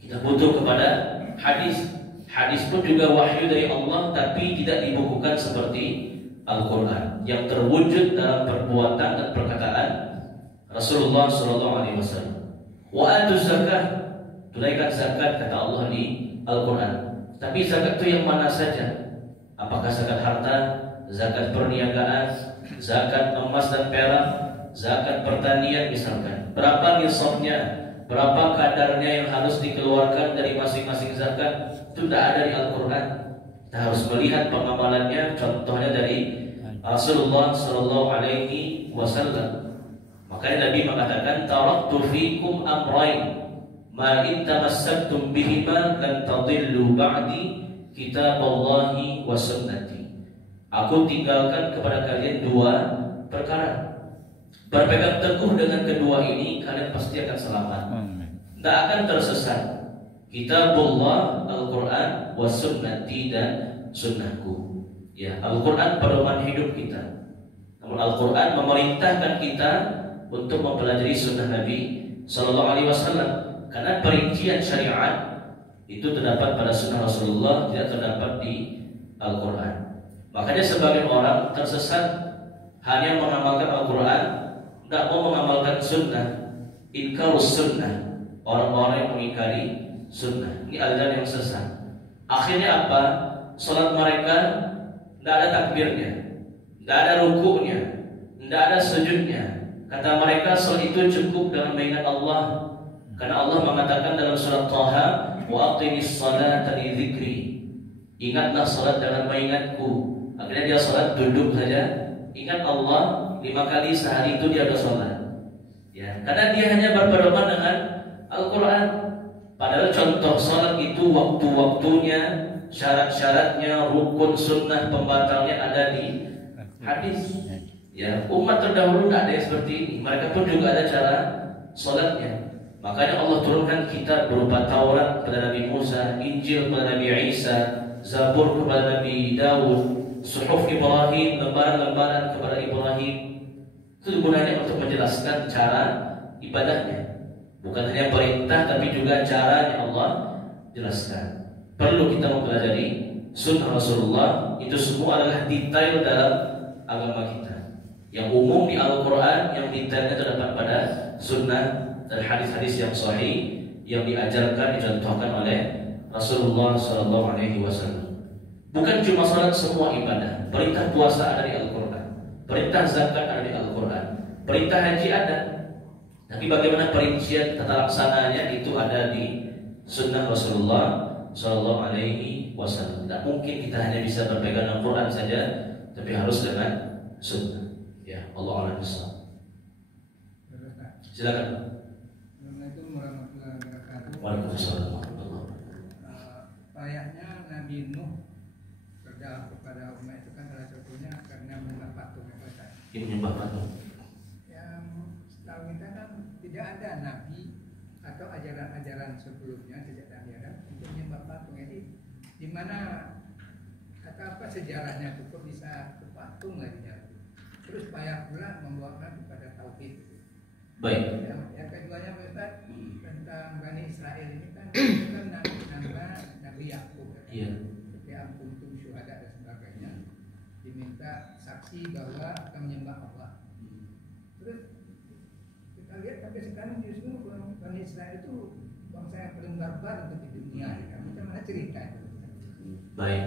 Kita butuh kepada hadis. Hadis pun juga wahyu dari Allah, tapi tidak dibukukan seperti Al-Quran yang terwujud dalam perbuatan dan perkataan Rasulullah sallallahu alaihi wasallam. Wa atuz zakah, tunaikan zakat kata Allah di Al-Qur'an. Tapi zakat itu yang mana saja? Apakah zakat harta, zakat perniagaan, zakat emas dan perak, zakat pertanian misalkan? Berapa nisabnya? Berapa kadarnya yang harus dikeluarkan dari masing-masing zakat? Itu tidak ada di Al-Qur'an. Kita harus melihat pengamalannya, contohnya dari Rasulullah sallallahu alaihi wasallam. Makanya Nabi mengatakan, taraktu fikum amrayn ma in tamassaktum bihima lan tadillu ba'di kitaballahi wa sunnati. Aku tinggalkan kepada kalian dua perkara. Berpegang teguh dengan kedua ini, kalian pasti akan selamat. Tidak akan tersesat. Kitabullah, Al-Quran, wa sunnati, dan sunnahku. Ya, Al-Quran pedoman hidup kita. Namun Al-Quran memerintahkan kita untuk mempelajari sunnah Nabi Sallallahu Alaihi Wasallam. Karena perincian syariat itu terdapat pada sunnah Rasulullah, tidak terdapat di Al-Quran. Makanya sebagian orang tersesat hanya mengamalkan Al-Quran, tidak mau mengamalkan sunnah. Inkarus sunnah, orang-orang yang mengingkari sunnah. Ini aliran yang sesat. Akhirnya apa? Salat mereka tidak ada takbirnya, tidak ada rukuknya, tidak ada sujudnya. Kata mereka salat itu cukup dengan mengingat Allah. Karena Allah mengatakan dalam surat Taha, wa aqimis salata li dzikri. Ingatlah salat dengan mengingatku. Akhirnya dia salat duduk saja, ingat Allah 5 kali sehari itu dia bersalat. Ya, karena dia hanya berpedoman dengan Al-Quran. Padahal contoh salat itu waktu-waktunya, syarat-syaratnya, rukun, sunnah, pembatalnya ada di hadis. Ya, umat terdahulu tidak ada yang seperti ini. Mereka pun juga ada cara salatnya. Makanya Allah turunkan kitab berupa Taurat kepada Nabi Musa, Injil kepada Nabi Isa, Zabur kepada Nabi Daud, Suhuf Ibrahim, lembaran-lembaran kepada Ibrahim. Itu gunanya untuk menjelaskan cara ibadahnya. Bukan hanya perintah, tapi juga caranya Allah jelaskan. Perlu kita mempelajari sunnah Rasulullah. Itu semua adalah detail dalam agama kita. Yang umum di Al-Quran, yang detailnya terdapat pada sunnah dan hadis-hadis yang sahih yang diajarkan, dicontohkan oleh Rasulullah SAW. Bukan cuma salat, semua ibadah. Perintah puasa ada di Al-Quran, perintah zakat ada di Al-Quran, perintah haji ada. Tapi bagaimana perincian tata laksananya itu ada di sunnah Rasulullah SAW. Tidak mungkin kita hanya bisa berpegang dengan Quran saja, tapi harus dengan sunnah. Ya, Allah a'lam bishawab. Silakan. Assalamualaikum warahmatullahi wabarakatuh. Waalaikumsalam. Kayaknya Nabi Nuh berdoa kepada umat itu kan salah satunya karena menyembah patung. Menyembah patung. Yang setahu kita kan tidak ada nabi atau ajaran-ajaran sebelumnya, tidak ada ajaran untuk menyembah patung. Jadi di mana kata apa sejarahnya itu kok bisa ke patung lagi? Terus payah pula membawakan kepada tauhid. Baik. Yang keduanya Ustaz, tentang Bani Israel ini kan nama Nabi Yakub. Iya. Yang kuntum syuhada dan sebagainya, diminta saksi bahwa akan menyembah Allah. Terus kita lihat sampai sekarang justru Bani Israel itu bangsa yang paling barbar untuk di dunia. Macam mana cerita itu? Baik.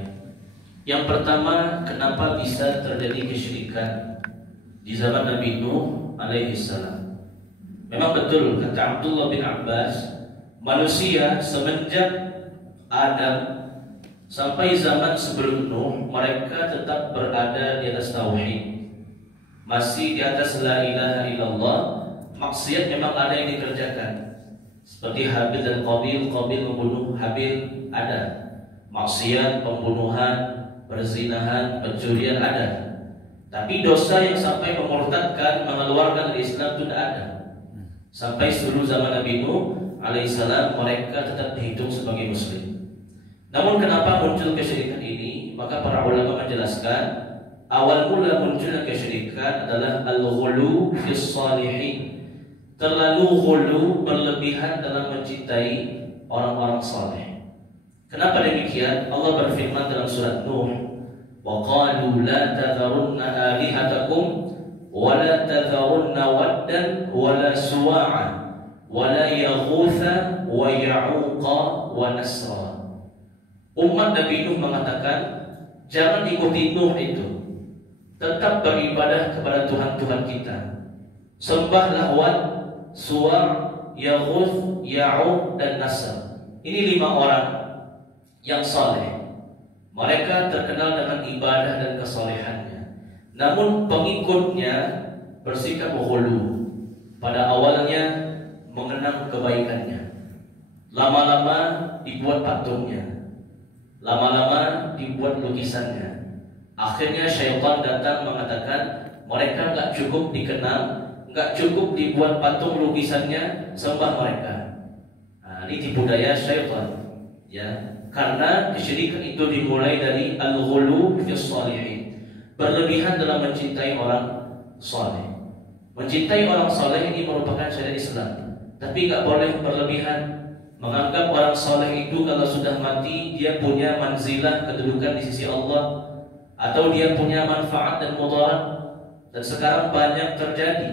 Yang pertama, kenapa bisa terjadi kesyirikan di zaman Nabi Nuh alaihissalam? Memang betul kata Abdullah bin Abbas, manusia semenjak Adam sampai zaman sebelum Nuh, mereka tetap berada di atas tauhid, masih di atas la ilaha illallah. Maksiat memang ada yang dikerjakan, seperti Habil dan Qabil. Qabil membunuh Habil ada, maksiat, pembunuhan, perzinahan, pencurian ada. Tapi dosa yang sampai memurtadkan, mengeluarkan dari Islam itu tidak ada. Sampai seluruh zaman Nabi Nuh alaihissalam mereka tetap dihitung sebagai muslim. Namun kenapa muncul kesyirikan ini? Maka para ulama menjelaskan, awal mula munculnya kesyirikan adalah al-ghulu fis salihin. Terlalu ghulu, berlebihan dalam mencintai orang-orang saleh. Kenapa demikian? Allah berfirman dalam surat Nuh, wa qalu la tadharunna alihatakum wa la tadharunna waddan wa la suwa'a wa la yaghutha wa ya'uqa wa nasra. Umat Nabi Nuh mengatakan, jangan ikuti Nuh itu. Tetap beribadah kepada Tuhan-Tuhan kita. Sembahlah Wad, Suwa', Yaghuth, Ya'uq dan Nasr. Ini 5 orang yang saleh. Mereka terkenal dengan ibadah dan kesolehannya. Namun pengikutnya bersikap ghulu. Pada awalnya mengenang kebaikannya. Lama-lama dibuat patungnya. Lama-lama dibuat lukisannya. Akhirnya syaitan datang mengatakan, mereka gak cukup dikenal, gak cukup dibuat patung lukisannya, sembah mereka. Nah, ini tipu daya syaitan, ya. Karena kesyirikan itu dimulai dari al-ghulu fi shalihin, berlebihan dalam mencintai orang saleh. Mencintai orang saleh ini merupakan syariat Islam, tapi gak boleh berlebihan. Menganggap orang saleh itu kalau sudah mati dia punya manzilah, kedudukan di sisi Allah, atau dia punya manfaat dan mudarat. Dan sekarang banyak terjadi,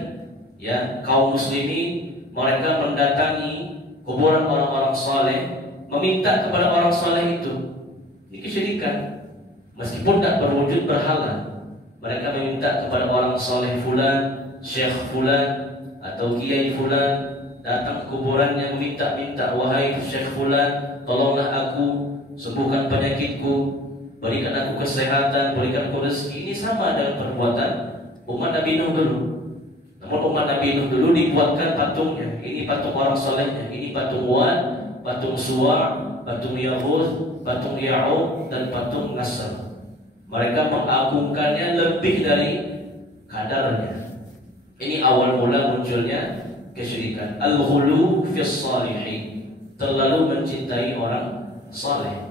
ya, kaum muslimin mereka mendatangi kuburan orang-orang saleh, meminta kepada orang saleh itu. Ini kesyirikan. Meskipun tak berwujud berhala, mereka meminta kepada orang saleh fulan, syekh fulan atau kiai fulan, datang ke kuburannya meminta-minta, wahai syekh fulan, tolonglah aku, sembuhkan penyakitku, berikan aku kesehatan, berikan aku rezeki. Ini sama dengan perbuatan umat Nabi Nuh dulu. Namun umat Nabi Nuh dulu dibuatkan patungnya. Ini patung orang solehnya, ini patung Wad, patung Suwa', patung Yaghuth, patung Ya'uq dan patung Nasr. Mereka mengagungkannya lebih dari kadarnya. Ini awal mula munculnya kesyirikan. Al-ghulu fi shalihin, terlalu mencintai orang saleh.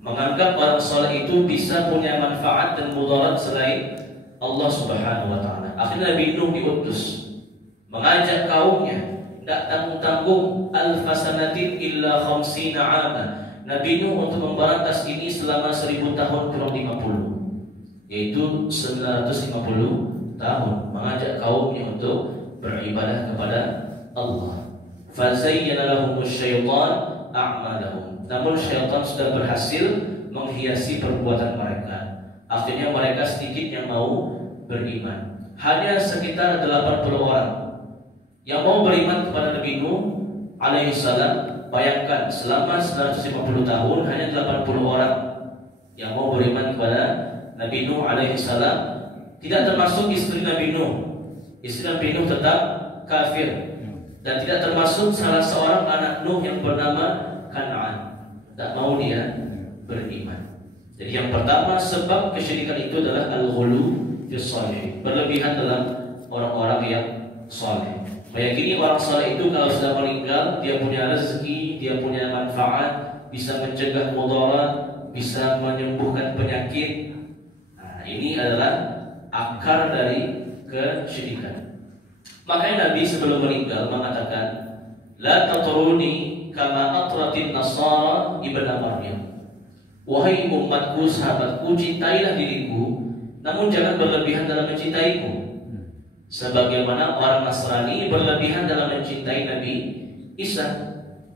Menganggap orang saleh itu bisa punya manfaat dan mudarat selain Allah Subhanahu wa taala. Akhirnya Nabi Nuh diutus mengajak kaumnya, tidak tanggung-tanggung, alfasanatin illa khamsina 'ama. Nabi Nuh untuk memberantas ini selama 1000 tahun kurang 50, yaitu 950 tahun mengajak kaumnya untuk beribadah kepada Allah. Fazayyana lahumus syaitan a'malahum. Namun syaitan sudah berhasil menghiasi perbuatan mereka. Akhirnya mereka sedikit yang mau beriman. Hanya sekitar 80 orang yang mau beriman kepada Nabi Nuh alaihissalam. Bayangkan selama 950 tahun hanya 80 orang yang mau beriman kepada Nabi Nuh alaihissalam. Tidak termasuk istri Nabi Nuh. Istri Nabi Nuh tetap kafir. Dan tidak termasuk salah seorang anak Nuh yang bernama Kan'an. Tak mau dia beriman. Jadi yang pertama sebab kesyirikan itu adalah al-ghulu fi shalihin, berlebihan dalam orang-orang yang saleh. Meyakini orang saleh itu kalau sudah meninggal dia punya rezeki, dia punya manfaat, bisa mencegah mudarat, bisa menyembuhkan penyakit. Nah, ini adalah akar dari kesyirikan. Makanya Nabi sebelum meninggal mengatakan, la tatruni kama atratin nasara ibna Maryam. Wahai umatku, sahabatku, cintailah diriku, namun jangan berlebihan dalam mencintaiku. Sebagaimana orang Nasrani berlebihan dalam mencintai Nabi Isa.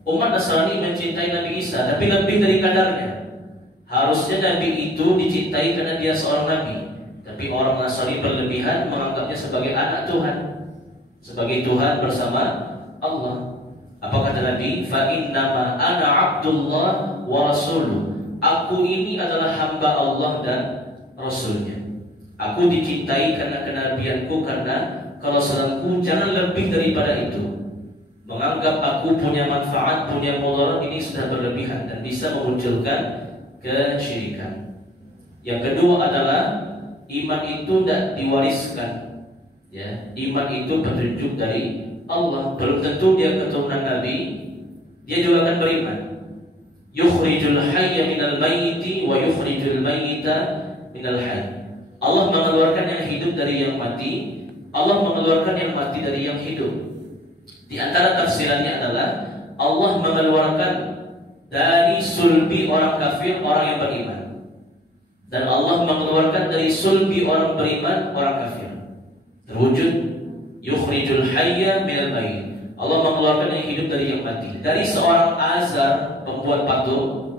Umat Nasrani mencintai Nabi Isa, tapi lebih dari kadarnya. Harusnya Nabi itu dicintai karena dia seorang Nabi, tapi orang Nasrani berlebihan menganggapnya sebagai anak Tuhan, sebagai Tuhan bersama Allah. Apa kata Nabi? Fa innama ana abdullah wa rasuluh. Aku ini adalah hamba Allah dan Rasulnya. Aku dicintai karena kenabianku, karena kerasulku. Jangan lebih daripada itu. Menganggap aku punya manfaat, punya mudarat, ini sudah berlebihan dan bisa memunculkan kesyirikan. Yang kedua adalah iman itu tidak diwariskan. Ya, iman itu petunjuk dari Allah. Belum tentu dia keturunan Nabi, dia juga akan beriman. Yukhrijul hayya minal mayyiti wa yukhrijul mayyita minal hayy. Allah mengeluarkan yang hidup dari yang mati, Allah mengeluarkan yang mati dari yang hidup. Di antara tafsirannya adalah Allah mengeluarkan dari sulbi orang kafir orang yang beriman, dan Allah mengeluarkan dari sulbi orang beriman orang kafir. Terwujud yukhrijul hayya minal mayyit. Allah mengeluarkan yang hidup dari yang mati. Dari seorang Azar, pembuat patung,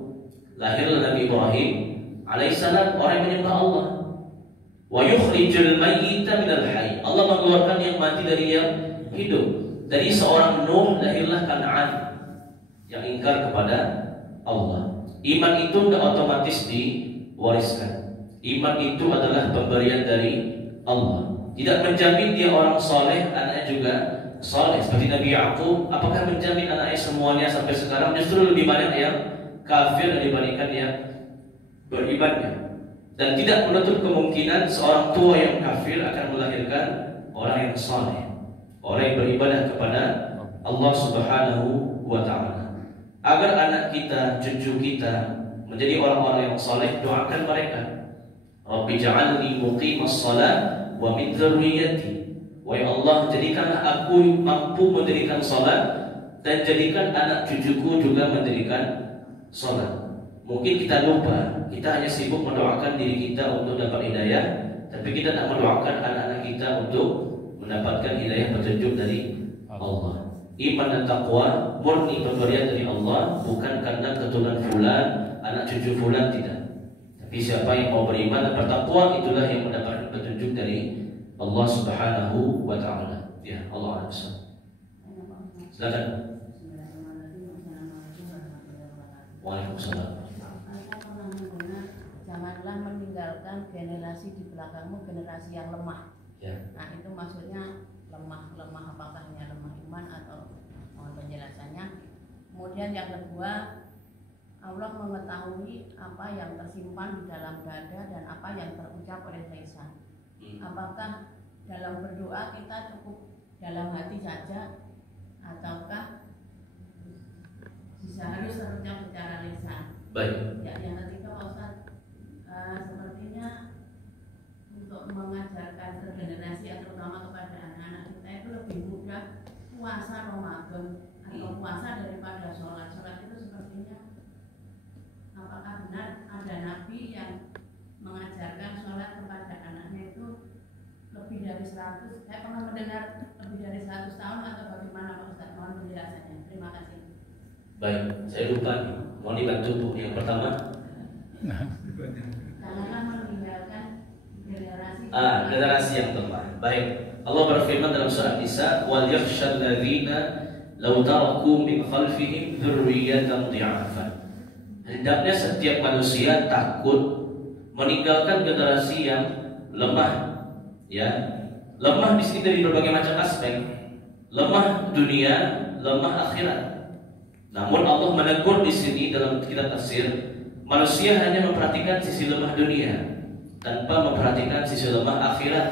lahirlah Nabi Ibrahim alaihissalam, orang yang menyembah Allah. Wa yukhrijul mayyita minal hayy. Allah mengeluarkan yang mati dari yang hidup. Dari seorang Nuh lahirlah Kan'an yang ingkar kepada Allah. Iman itu tidak otomatis diwariskan. Iman itu adalah pemberian dari Allah. Tidak menjamin dia orang soleh, anaknya juga soleh. Seperti Nabi Ya'qub, apakah menjamin anaknya semuanya sampai sekarang? Justru lebih banyak yang kafir dibandingkan yang beriman. Dan tidak menutup kemungkinan seorang tua yang kafir akan melahirkan orang yang soleh, orang yang beribadah kepada Allah Subhanahu wa Ta'ala. Agar anak kita, cucu kita menjadi orang-orang yang soleh, doakan mereka. Rabbi ja'alni muqimas shalah wa min dzurriyyati. Wahai Allah, jadikanlah aku mampu mendirikan salat dan jadikan anak cucuku juga mendirikan salat. Mungkin kita lupa, kita hanya sibuk mendoakan diri kita untuk dapat hidayah, tapi kita tak mendoakan anak-anak kita untuk mendapatkan hidayah petunjuk dari Allah. Iman dan takwa murni pemberian dari Allah, bukan karena keturunan fulan, anak cucu fulan, tidak. Tapi siapa yang mau beriman dan bertakwa, itulah yang mendapatkan petunjuk dari Allah Subhanahu wa Ta'ala. Ya, Allah A'lam. Silakan. Waalaikumsalam. Janganlah meninggalkan generasi di belakangmu, generasi yang lemah. Ya. Nah, itu maksudnya lemah apakah hanya lemah iman atau mohon penjelasannya. Kemudian yang kedua, Allah mengetahui apa yang tersimpan di dalam dada dan apa yang terucap oleh lisan. Apakah dalam berdoa kita cukup dalam hati saja ataukah bisa harus terucap secara lisan? Baik. Ya, yang ketiga Pak Ustaz, sepertinya untuk mengajarkan ke generasi atau terutama kepada anak-anak kita itu lebih mudah puasa Ramadan atau puasa daripada sholat. Sholat itu sepertinya apakah benar ada nabi yang mengajarkan sholat kepada anaknya itu lebih dari 100? Saya pernah mendengar lebih dari 100 tahun atau bagaimana Pak Ustaz? Mohon penjelasannya. Terima kasih. Baik, saya lupa nih. Mohon dibantu Bu. Yang pertama. Janganlah meninggalkan generasi. Generasi yang lemah. Baik. Allah berfirman dalam surah Nisa, "Wal yakhshal ladzina law taraku min khalfihim dzurriyyatan dhi'afan." Hendaknya setiap manusia takut meninggalkan generasi yang lemah. Ya, lemah di sini dari berbagai macam aspek. Lemah dunia, lemah akhirat. Namun Allah menegur di sini dalam kitab tafsir, manusia hanya memperhatikan sisi lemah dunia tanpa memperhatikan sisi lemah akhirat.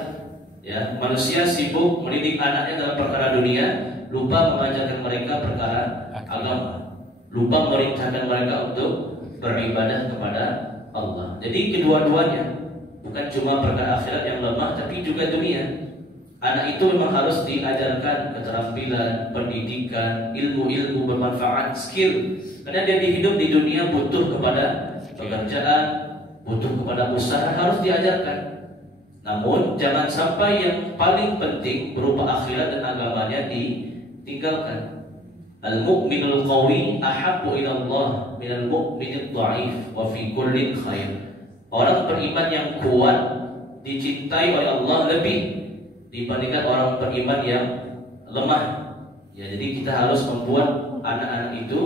Ya, manusia sibuk mendidik anaknya dalam perkara dunia, lupa mengajarkan mereka perkara agama, lupa memerintahkan mereka untuk beribadah kepada Allah. Jadi kedua-duanya, bukan cuma perkara akhirat yang lemah, tapi juga dunia. Anak itu memang harus diajarkan keterampilan, pendidikan, ilmu-ilmu bermanfaat, skill. Karena dia hidup di dunia butuh kepada pekerjaan, butuh kepada usaha, harus diajarkan. Namun jangan sampai yang paling penting berupa akhirat dan agamanya ditinggalkan. Al-mu'minul qawi ahabbu ila Allah minal mu'minid dha'if wa fi kullin khair. Orang beriman yang kuat dicintai oleh Allah lebih dibandingkan orang beriman yang lemah. Ya, jadi kita harus membuat anak-anak itu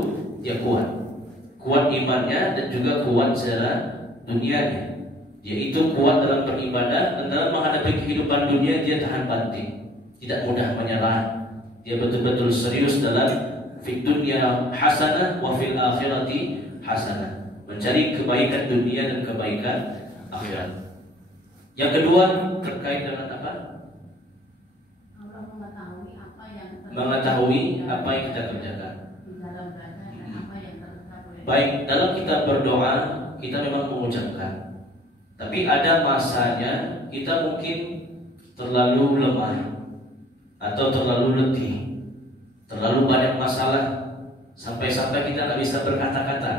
dia kuat imannya dan juga kuat secara dunianya. Yaitu kuat dalam beribadah dan dalam menghadapi kehidupan dunia dia tahan banting, tidak mudah menyerah. Dia betul-betul serius dalam fid dunya hasanah wa fil akhirati hasanah, mencari kebaikan dunia dan kebaikan akhirat. Yang kedua terkait dengan apa? Allah mengetahui apa yang kita kerjakan. Di dalam dada dan apa yang terucap oleh. Baik, dalam kita berdoa kita memang mengucapkan. Tapi ada masanya kita mungkin terlalu lemah atau terlalu letih, terlalu banyak masalah sampai-sampai kita nggak bisa berkata-kata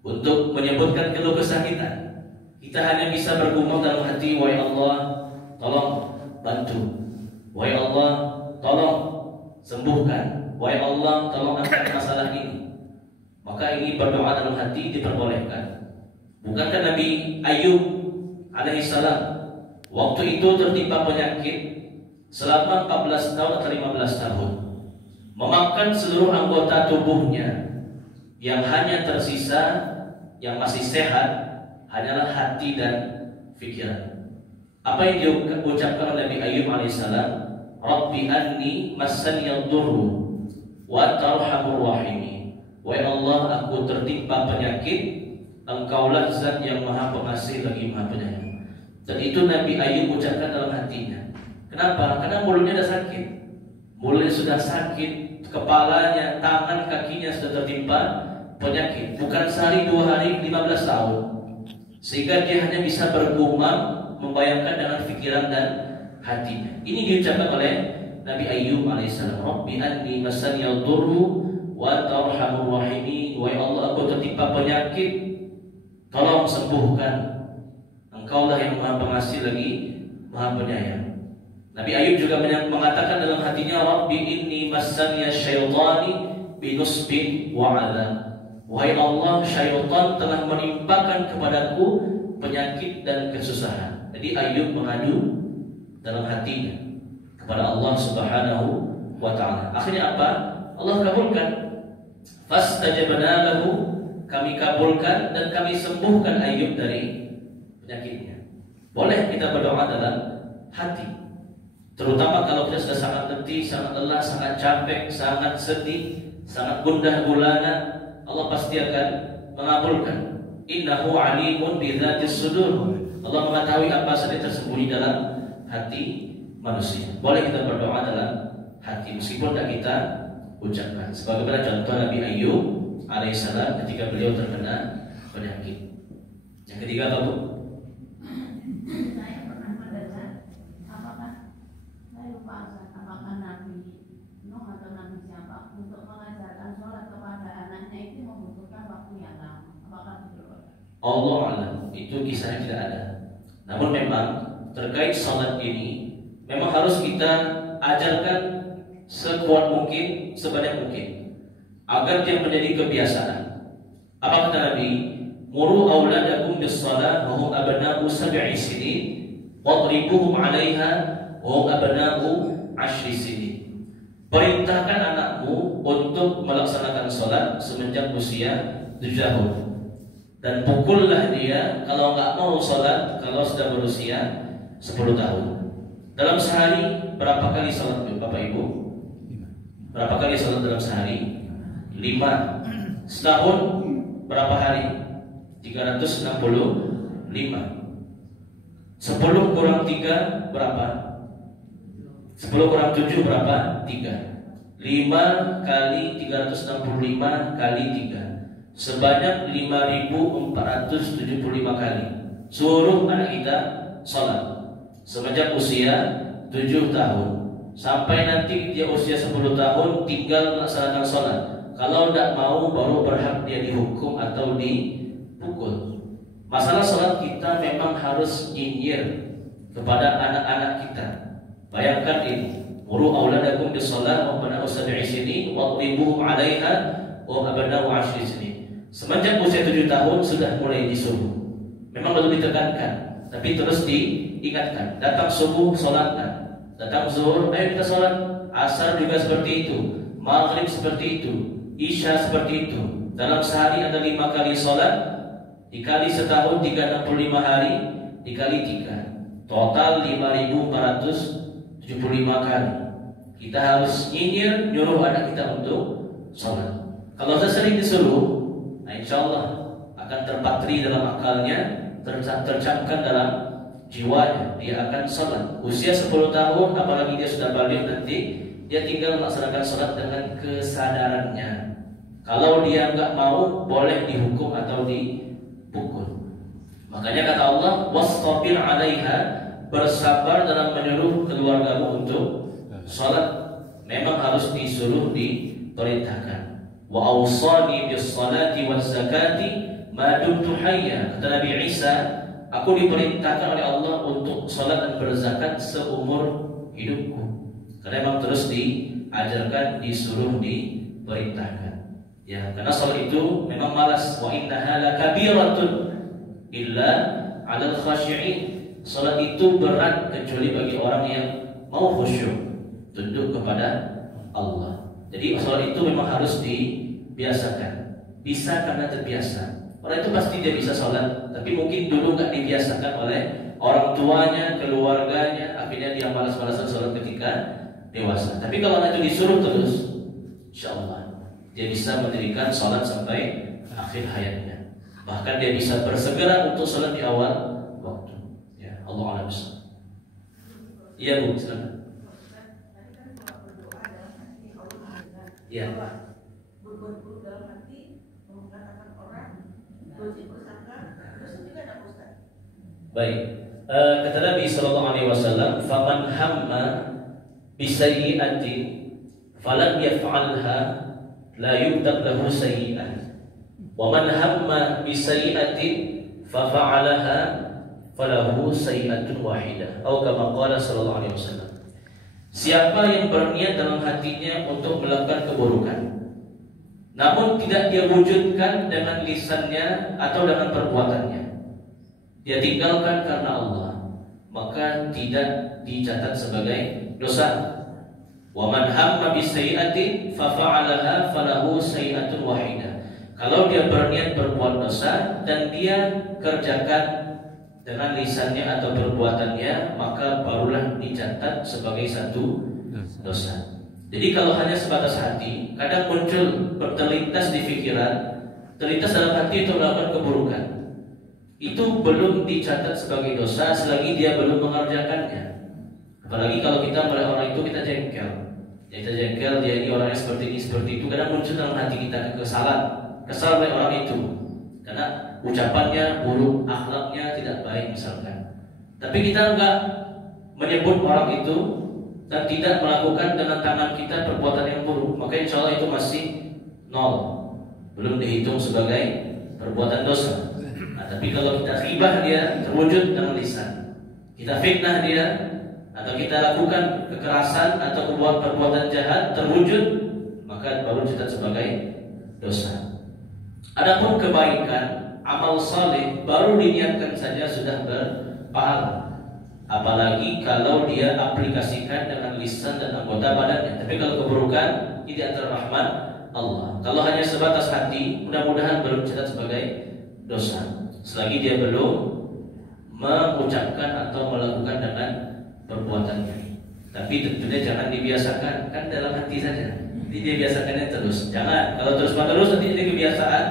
untuk menyebutkan keluh kesah kita. Kita hanya bisa bergumam dalam hati, wahai Allah, tolong bantu. wahai Allah tolong sembuhkan, wahai Allah tolong angkat masalah ini. Maka ini berdoa dalam hati diperbolehkan. Bukankah Nabi Ayub alaihissalam waktu itu tertimpa penyakit selama 14 tahun atau 15 tahun, memakan seluruh anggota tubuhnya, yang hanya tersisa yang masih sehat hanyalah hati dan pikiran. Apa yang diucapkan oleh Nabi Ayub alaihissalam? Rabbi anni massaniyad durru wa anta arhamur rahimin. Wahai Allah, aku tertimpa penyakit, Engkaulah Zat yang Maha Pengasih lagi Maha Penyayang. Dan itu Nabi Ayub ucapkan dalam hatinya. Kenapa? Karena mulutnya sudah sakit. Mulutnya sudah sakit, kepalanya, tangan, kakinya sudah tertimpa penyakit. Bukan sehari, 2 hari, 15 tahun. Sehingga dia hanya bisa bergumam, membayangkan dengan pikiran dan hatinya. Ini diucapkan oleh Nabi Ayub alaihissalam. Rabbi anni massaniyad durru wa anta arhamur rahimin. Wahai Allah, aku tertimpa penyakit, tolong sembuhkan. Engkaulah yang Maha Pengasih lagi Maha Penyayang. Nabi Ayub juga mengatakan dalam hatinya, Rabbi inni massaniya syaitani binusbin wa adzab. Wahai Allah, syaitan telah menimpakan kepadaku penyakit dan kesusahan. Jadi Ayub mengadu dalam hatinya kepada Allah Subhanahu wa taala. Akhirnya apa? Allah kabulkan. Fastajabna lahu, kami kabulkan dan kami sembuhkan Ayub dari penyakitnya. Boleh kita berdoa dalam hati, terutama kalau kita sudah sangat letih, sangat lelah, sangat capek, sangat sedih, sangat gundah gulana. Allah pasti akan mengabulkan. Innahu alimun bidzatis sudur. Allah mengetahui apa saja tersembunyi dalam hati manusia. Boleh kita berdoa dalam hati meskipun tidak kita ucapkan. Sebagaimana contoh Nabi Ayub alaihissalam ketika beliau terkena penyakit. Yang ketiga apa Bu? Saya pernah mendengar, saya lupa apakah Nabi Nuh atau Nabi siapa untuk mengajarkan sholat kepada anaknya itu membutuhkan waktu yang lama. Apakah betul? Allah alam, itu kisahnya tidak ada. Namun memang terkait sholat ini memang harus kita ajarkan sekuat mungkin, sebanyak mungkin, agar dia menjadi kebiasaan. Apa kata Nabi? Muru auladakum bis-shalah wa hum abna'u 7 sinin wadribuhum 'alaiha wa hum abna'u 10 sinin. Perintahkan anakmu untuk melaksanakan sholat semenjak usia 7 tahun, dan pukullah dia kalau nggak mau sholat kalau sudah berusia 10 tahun. Dalam sehari berapa kali sholat Bapak Ibu? Berapa kali sholat dalam sehari? 5. Setahun berapa hari? 365. 10 kurang 3 berapa? 10 kurang 7 berapa? 3. 5 kali 365 kali 3, sebanyak 5.475 kali suruh anak kita sholat semenjak usia 7 tahun sampai nanti dia usia 10 tahun tinggal melaksanakan sholat. Kalau tidak mau baru berhak dia dihukum atau dipukul. Masalah sholat kita memang harus nyinyir kepada anak-anak kita. Bayangkan ini, muru auladakum bis-shalah wa abna'u 7 sinin wadribuhum 'alaiha wa abna'u 10 sinin. Semenjak usia 7 tahun sudah mulai disuruh. Memang belum ditekankan, tapi terus diingatkan. Datang subuh sholatlah, datang zuhur ayo kita sholat, asar juga seperti itu, maghrib seperti itu, isya seperti itu. Dalam sehari ada 5 kali sholat, dikali setahun 365 hari, dikali 3, total 5.475 kali. Kita harus nyinyir, nyuruh anak kita untuk sholat. Kalau saya sering disuruh, nah insya Allah akan terpatri dalam akalnya, tercamkan dalam jiwanya, dia akan sholat. Usia 10 tahun, apalagi dia sudah balik nanti, dia tinggal melaksanakan sholat dengan kesadarannya. Kalau dia nggak mau, boleh dihukum atau dipukul. Makanya kata Allah, wastabir 'alaiha, bersabar dalam menyuruh keluargamu untuk sholat. Memang harus disuruh, diperintahkan. Wa awsani bis salati waz zakati ma dumtu hayya. Kata Nabi Isa, aku diperintahkan oleh Allah untuk sholat dan berzakat seumur hidupku. Karena memang terus diajarkan, disuruh, diperintahkan. Ya, karena salat itu memang malas. Wa innaha lakabiratun illa 'alal khashi'in. Salat itu berat kecuali bagi orang yang mau khusyuk, tunduk kepada Allah. Jadi salat itu memang harus dibiasakan. Bisa karena terbiasa. Orang itu pasti dia bisa salat, tapi mungkin dulu nggak dibiasakan oleh orang tuanya, keluarganya, akhirnya dia malas-malasan salat ketika dewasa. Tapi kalau anak itu disuruh terus, insya Allah dia bisa mendirikan salat sampai akhir hayatnya. Bahkan dia bisa bersegera untuk salat di awal waktu. Ya, Allah a'lam. Iya Bu, silakan. Iya. Berbuat dalam hati mengatakan orang gosip bersangka terus juga ada Ustaz. Baik. Kata Nabi sallallahu alaihi wasallam, "Faman hamma bisayyi'atin falam yaf'alha la yuktab lahu sayyi'ah. Wa man hamma bisayyi'atin fa fa'alaha falahu sayyi'atun wahidah." Atau kama qala sallallahu alaihi wasallam. Siapa yang berniat dalam hatinya untuk melakukan keburukan, namun tidak dia wujudkan dengan lisannya atau dengan perbuatannya, dia tinggalkan karena Allah, maka tidak dicatat sebagai dosa. Wa man hamma bisayyi'atin fa fa'alaha falahu sayyi'atun wahidah. Kalau dia berniat berbuat dosa dan dia kerjakan dengan lisannya atau perbuatannya, maka barulah dicatat sebagai satu dosa. Jadi kalau hanya sebatas hati, kadang muncul terlintas di pikiran, terlintas dalam hati untuk melakukan keburukan, itu belum dicatat sebagai dosa selagi dia belum mengerjakannya. Apalagi kalau kita melihat orang itu kita jengkel, dia ini orangnya seperti ini seperti itu, kadang muncul dalam hati kita kesal oleh orang itu karena ucapannya buruk, akhlaknya tidak baik misalkan. Tapi kita enggak menyebut orang itu dan tidak melakukan dengan tangan kita perbuatan yang buruk, maka insya Allah itu masih nol, belum dihitung sebagai perbuatan dosa. Nah, tapi kalau kita ghibah dia terwujud dengan lisan, kita fitnah dia, atau kita lakukan kekerasan atau perbuatan jahat terwujud, maka baru dicatat sebagai dosa. Adapun kebaikan, amal saleh baru diniatkan saja sudah berpahala. Apalagi kalau dia aplikasikan dengan lisan dan anggota badannya. Tapi kalau keburukan, ini antara rahmat Allah. Kalau hanya sebatas hati, mudah-mudahan belum dicatat sebagai dosa selagi dia belum mengucapkan atau melakukan dengan perbuatannya. Tapi tentunya jangan dibiasakan, kan dalam hati saja. Jadi dia biasakannya terus. Jangan, kalau terus-menerus nanti jadi kebiasaan,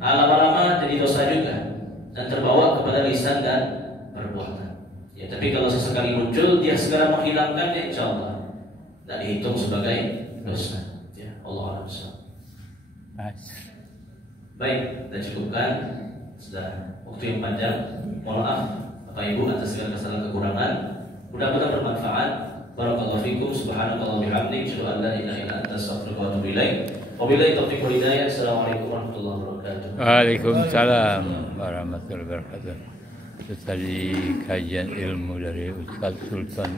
lama-lama jadi dosa juga dan terbawa kepada lisan dan perbuatan. Ya, tapi kalau sesekali muncul, dia segera menghilangkannya, insya Allah tidak dihitung sebagai dosa. Ya, Allah a'lam. Baik, kita cukupkan. Sudah waktu yang panjang. Mohon maaf Bapak Ibu atas segala kesalahan kekurangan. Mudah-mudahan bermanfaat. Barakallahu fikum. Subhanallahi wa bihamdihi, asyhadu an la ilaha illa anta, astaghfiruka wa atubu ilaik. Wabillahi taufiq wal hidayah. Assalamualaikum warahmatullahi wabarakatuh. Waalaikumsalam warahmatullahi wabarakatuh. Itu tadi kajian ilmu dari Ustaz Sultan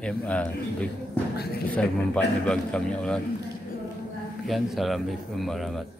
MA. Besar manfaatnya bagi kami Allah. Sekian, assalamualaikum warahmatullahi wabarakatuh.